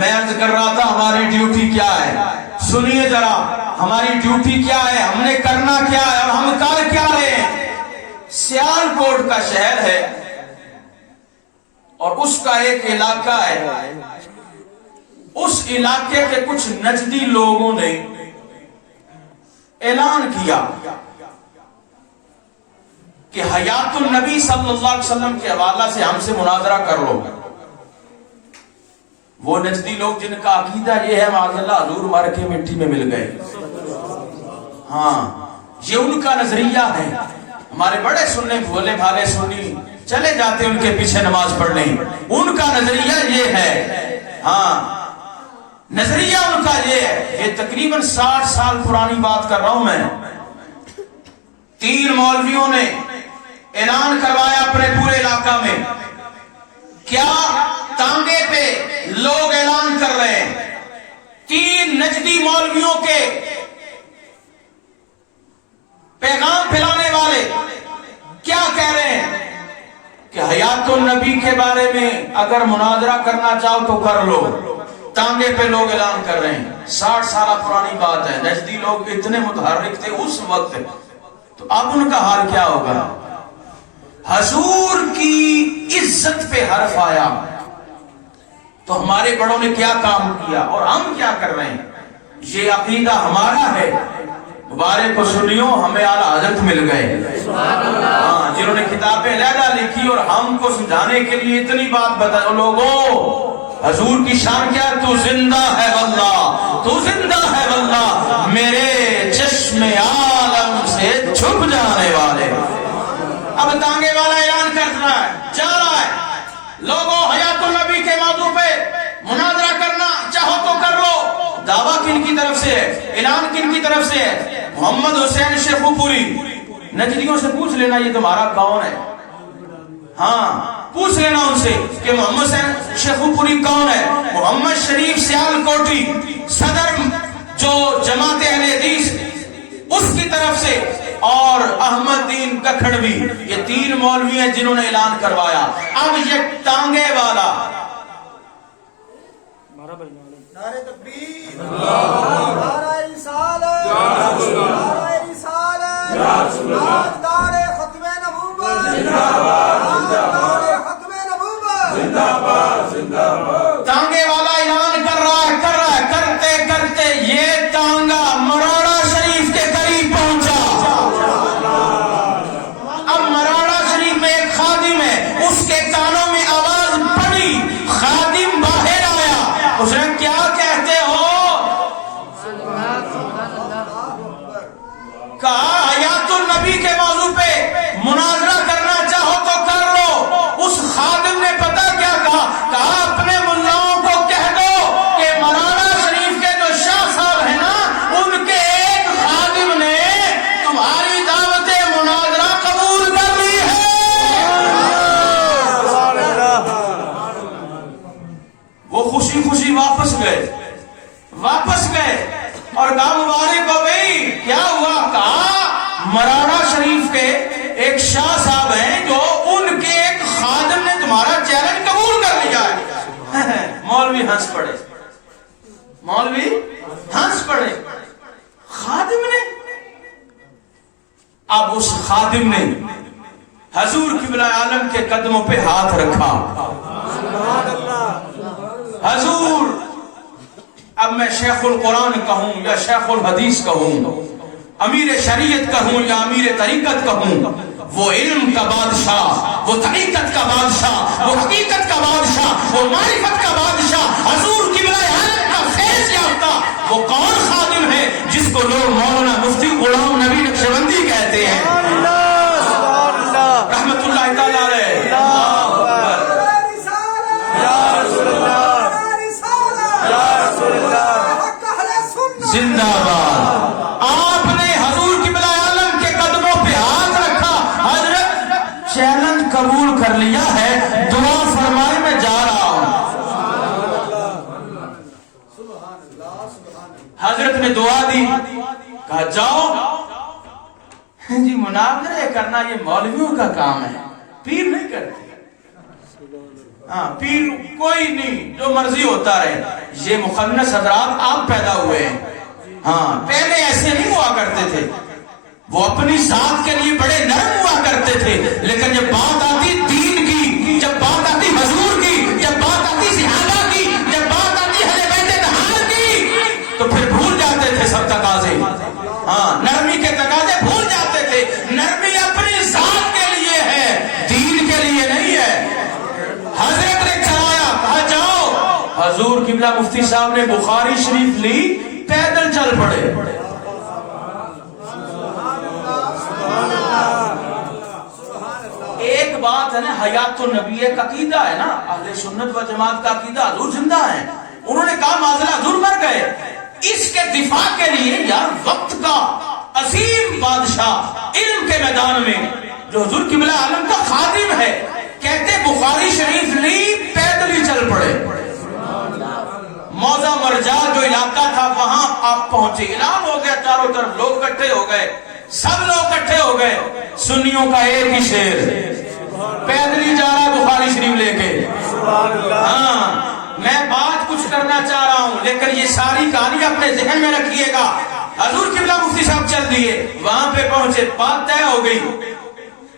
میں عرض کر رہا تھا ہماری ڈیوٹی کیا ہے، سنیے ذرا ہماری ڈیوٹی کیا ہے، ہم نے کرنا کیا ہے اور ہم کر کیا رہے ہیں۔ سیال کوٹ کا شہر ہے اور اس کا ایک علاقہ ہے، اس علاقے کے کچھ نجدی لوگوں نے اعلان کیا کہ حیات النبی صلی اللہ علیہ وسلم کے حوالہ سے ہم سے مناظرہ کر لو۔ وہ نجدی لوگ جن کا عقیدہ یہ ہے معاذ اللہ حضور مر کے مٹی میں مل گئے، ہاں یہ ان کا نظریہ ہے۔ ہمارے بڑے سننے بھولے بھالے سنی چلے جاتے ان کے پیچھے نماز پڑھنے، ان کا نظریہ یہ ہے، ہاں نظریہ ان کا یہ ہے۔ یہ تقریباً 60 سال پرانی بات کر رہا ہوں میں۔ 3 مولویوں نے اعلان کروایا اپنے پورے علاقہ میں، کیا تانگے پہ لوگ اعلان کر رہے ہیں، 3 نجدی مولویوں کے پیغام پھیلانے والے کیا کہہ رہے ہیں کہ حیات النبی کے بارے میں اگر مناظرہ کرنا چاہو تو کر لو۔ تانگے پہ لوگ اعلان کر رہے ہیں، 60 سالہ پرانی بات ہے۔ نجدی لوگ اتنے متحرک تھے اس وقت، تو اب ان کا حال کیا ہوگا؟ حضور کی عزت پہ حرف آیا تو ہمارے بڑوں نے کیا کام کیا اور ہم کیا کر رہے ہیں؟ یہ عقیدہ ہمارا ہے، مبارک کو سنیو، ہمیں اعلیٰ حضرت مل گئے، ہاں جنہوں نے کتابیں علیحدہ لکھی اور ہم کو سمجھانے کے لیے اتنی بات بتاؤ۔ لوگوں حضور کی شان کیا ہے؟ تو زندہ ہے واللہ، تو زندہ ہے واللہ، میرے چشم عالم سے چھپ جانے والے۔ اب تانگے والا اعلان کر رہا ہے، جا رہا ہے، لوگوں حیات النبی کے موضوع پہ مناظرہ کرنا چاہو تو کر لو۔ دعویٰ کن کی طرف سے ہے، اعلان کن کی طرف سے ہے؟ محمد حسین شیخو پوری۔ نجدیوں سے پوچھ لینا یہ تمہارا کون ہے، ہاں پوچھ لینا ان سے کہ محمد حسین شیخو پوری کون ہے۔ محمد شریف سیال کوٹی صدر جو جماعت اہل حدیث اس کی طرف سے، اور احمد دین ککھڑوی، یہ 3 مولوی ہیں جنہوں نے اعلان کروایا۔ اب یہ تانگے والا نعرہ تکبیر، نعرہ رسالت، نعرہ رسالت، نعرہ ختم نبوت، نعرہ ختم نبوت، تانگے والا اعلان کر رہا ہے، کرتے کرتے یہ تانگا مراڑا شریف کے قریب پہنچا۔ اب مراڑا شریف میں ایک خادم ہے، اس کے کانوں میں آواز پڑی، خادم باہر آیا، اس نے کیا کہتے ہو؟ کہا حیات النبی کے موضوع پہ مناظرہ کرنا چاہو تو کر لو۔ اس خادم نے پتہ کیا کہا؟ کہا اپنے ملاؤں کو کہہ دو کہ مراڑا شریف کے جو شاہ صاحب ہیں نا، ان کے ایک خادم نے تمہاری دعوت مناظرہ قبول کر لی ہے۔ وہ خوشی خوشی واپس گئے اور کہا مبارک ہو بھائی، کیا ہوا؟ کہا مراڑا شریف کے ایک شاہ صاحب ہیں جو ان کے ایک خادم نے تمہارا چیلنج قبول کر لیا ہے۔ مولوی ہنس پڑے، خادم نے؟ اب اس خادم نے حضور قبلہ عالم کے قدموں پہ ہاتھ رکھا۔ حضور، اب میں شیخ القرآن کہوں یا شیخ الحدیث کہوں، امیر شریعت کہوں یا امیر طریقت کہوں، وہ علم کا بادشاہ، وہ طریقت کا بادشاہ، وہ حقیقت کا بادشاہ، وہ معرفت کا بادشاہ، حضور قبلہ عالم کا فیض یافتہ وہ کون خادم ہے جس کو لوگ مولانا مفتی غلام نبی نقشبندی کہتے ہیں، رحمت اللہ تعالیٰ علیہ۔ زندہ باد۔ آپ نے حضور قبلہ عالم کے قدموں پہ ہاتھ رکھا، حضرت چیلنج قبول کر لیا ہے، دعا فرمائے میں جا رہا ہوں۔ حضرت نے دعا دی، کہا جاؤ جی، مناظرے کرنا یہ مولویوں کا کام ہے، پیر نہیں کرتے، ہاں پیر کوئی نہیں، جو مرضی ہوتا رہے. یہ مخنث حضرات آپ پیدا ہوئے ہیں. ہاں پہلے ایسے نہیں ہوا کرتے تھے. وہ اپنی ذات کے لیے بڑے نرم ہوا کرتے تھے، لیکن جب بات آتی دین کی، جب بات آتی حضور کی، جب بات آتی صحابہ کی، جب بات آتی اہل بیت اطہار کی، تو پھر بھول جاتے تھے سب تقاضے. ہاں نرمی کے تقاضے بھول جاتے تھے. نرمی اپنی ذات کے لیے ہے، دین کے لیے نہیں ہے. حضرت نے چلایا، کہا جاؤ. حضور قبلہ مفتی صاحب نے بخاری شریف لی، پیدل چل پڑے. ایک بات ہے نا، حیات النبی ایک عقیدہ ہے نا، اہل سنت و جماعت کا عقیدہ، حضور زندہ ہیں. انہوں نے کہا معذرہ حضور مر گئے. اس کے دفاع کے لیے یار وقت کا عظیم بادشاہ علم کے میدان میں جو حضور قبلہ عالم کا خادم ہے، کہتے بخاری شریف لی، پیدل ہی چل پڑے. موضع مرجع جو علاقہ تھا وہاں آپ پہنچے. اعلان ہو گیا، چاروں طرف لوگ اکٹھے ہو گئے، سب لوگ اکٹھے ہو گئے. سنیوں کا ایک ہی شعر، پیدل ہی جا رہا بخاری شریف لے کے. ہاں میں بات کچھ کرنا چاہ رہا ہوں، لیکن یہ ساری کہانی اپنے ذہن میں رکھیے گا. حضور قبلہ مفتی صاحب چل دیے، وہاں پہ پہنچے، بات طے ہو گئی.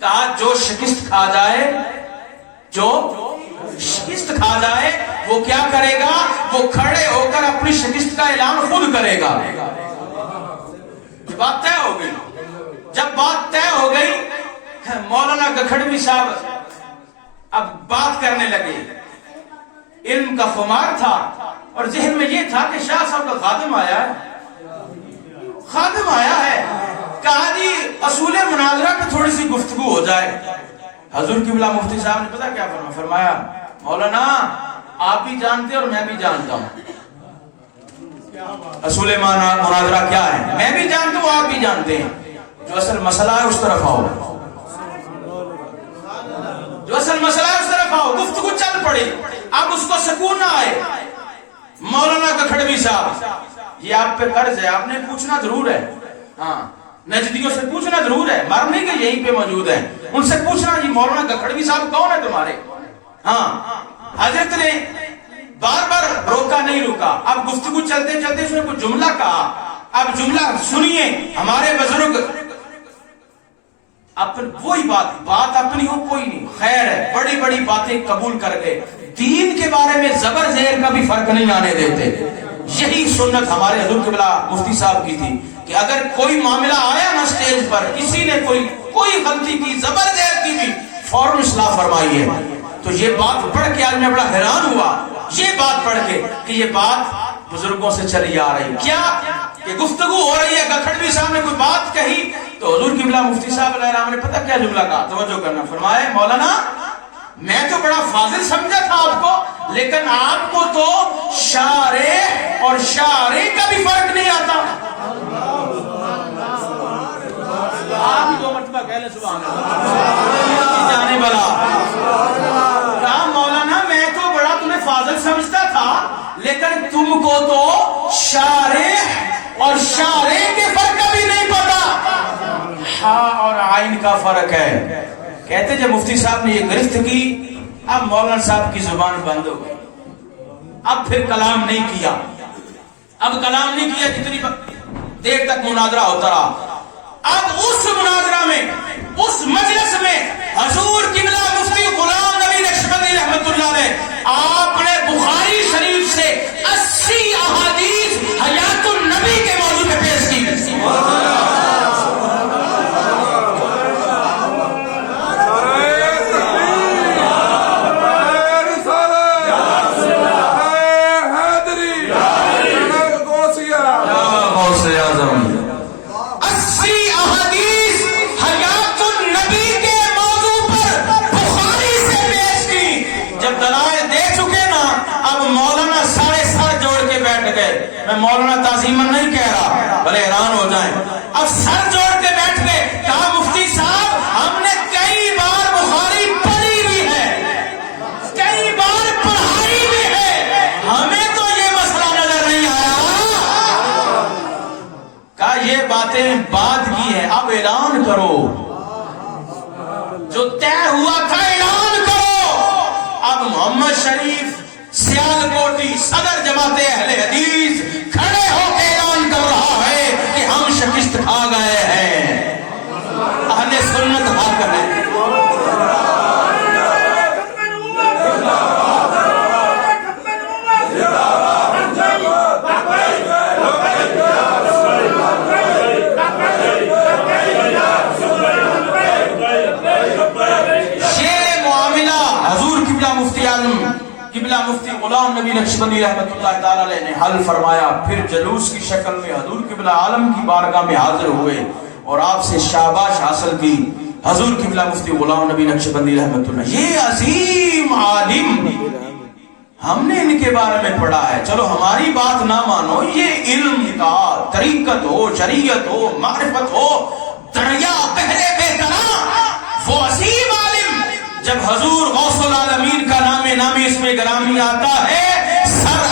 کہا جو شکست کھا جائے، جو شکست کھا جائے وہ کیا کرے گا؟ وہ کھڑے ہو کر اپنی شکست کا اعلان خود کرے گا. بات طے ہو گئی. جب بات طے ہو گئی، مولانا گکھڑوی صاحب اب بات کرنے لگے. علم کا خمار تھا اور ذہن میں یہ تھا کہ شاہ صاحب کا خادم آیا ہے، خادم آیا ہے. کہا جی اصول مناظرہ پہ تھوڑی سی گفتگو ہو جائے. حضور قبلہ مفتی صاحب نے پتا کیا فرمایا؟ مولانا آپ بھی جانتے اور میں بھی جانتا ہوں اصول مناظرہ کیا ہے. میں بھی جانتا ہوں، آپ بھی جانتے ہیں. جو اصل مسئلہ ہے اس طرف آؤ، جو اصل مسئلہ ہے اس طرف آؤ. گفتگو چل پڑی. اب اس کو سکون نہ آئے. مولانا گکھڑوی صاحب یہ آپ پہ قرض ہے، آپ نے پوچھنا ضرور ہے. ہاں نجدیوں سے پوچھنا ضرور ہے، مر نہیں کہ یہیں پہ موجود ہیں، ان سے پوچھنا جی مولانا گکھڑوی صاحب کون ہے تمہارے. ہاں حضرت نے بار بار روکا، نہیں روکا. اب گفتگو چلتے چلتے اس نے کوئی جملہ کہا. اب جملہ سنیے. ہمارے بزرگ وہی بات اپنی ہو کوئی نہیں، خیر ہے، بڑی بڑی باتیں قبول کر گئے. دین کے بارے میں زبر زیر کا بھی فرق نہیں آنے دیتے. یہی سنت ہمارے حضور قبلہ مفتی صاحب کی تھی کہ اگر کوئی معاملہ آیا نا اسٹیج پر، کسی نے کوئی غلطی کی، زبر زیر کی بھی، فوراً اصلاح فرمائی ہے. تو یہ بات پڑھ کے آج میں بڑا حیران ہوا، یہ بات پڑھ کے کہ یہ بات بزرگوں سے چلی آ رہی. کیا کہ گفتگو ہو رہی ہے، گکھڑوی صاحب نے کوئی بات کہی تو حضور قبلہ مفتی صاحب علیہ السلام نے پتہ کیا جملہ کہا، توجہ کرنا. فرمایا مولانا میں تو بڑا فاضل سمجھا تھا آپ کو، لیکن آپ کو تو شارع اور شارع کا بھی فرق نہیں آتا. آپ دو مرتبہ کہہ لیں سبحان اللہ جانے والا. کہا مولانا میں تو بڑا تمہیں فاضل سمجھتا تھا، لیکن تم کو تو شارع اور شارع کے فرق کا بھی نہیں پتا. ہاں اور عین کا فرق ہے. کہتے جب مفتی صاحب نے یہ گرفت کی، اب مولانا صاحب کی زبان بند ہو گئی. اب پھر کلام نہیں کیا، اب کلام نہیں کیا جتنی دیر تک مناظرہ ہوتا رہا. اب اس مناظرہ میں، اس مجلس میں حضور قبلہ مفتی غلام نبی نقشبندی رحمت اللہ علیہ آپ نے بخاری شریف سے 80 احادیث حیات النبی کے موضوع پہ پیش کی. میں مولانا تعظیمن نہیں کہہ رہا، بھلے حیران ہو جائیں. اب سر جوڑ کے بیٹھ گئے. کہا مفتی صاحب ہم نے کئی بار بخاری پڑھی بھی ہے، کئی بار پڑھائی بھی ہے، ہمیں تو یہ مسئلہ نظر نہیں آیا. کہا یہ باتیں بعد کی ہے، اب اعلان کرو جو طے ہوا تھا، اعلان کرو. اب محمد غلام نبی نقشبندی رحمۃ اللہ تعالی علیہ نے حل فرمایا، پھر جلوس کی شکل میں حضور قبلہ عالم کی بارگاہ میں حاضر ہوئے اور آپ سے شاباش حاصل کی۔ حضور قبلہ مفتی غلام نبی نقشبندی رحمۃ اللہ، یہ عظیم عالم، ہم نے ان کے بارے میں پڑھا ہے، چلو ہماری بات نہ مانو، یہ علم کا طریقت ہو، شریعت ہو، معرفت ہو، دریا بحرے بے طرح، وہ عظیم عالم جب حضور غوث العالمین کا نام نامی اس میں گرامی آتا ہے، سر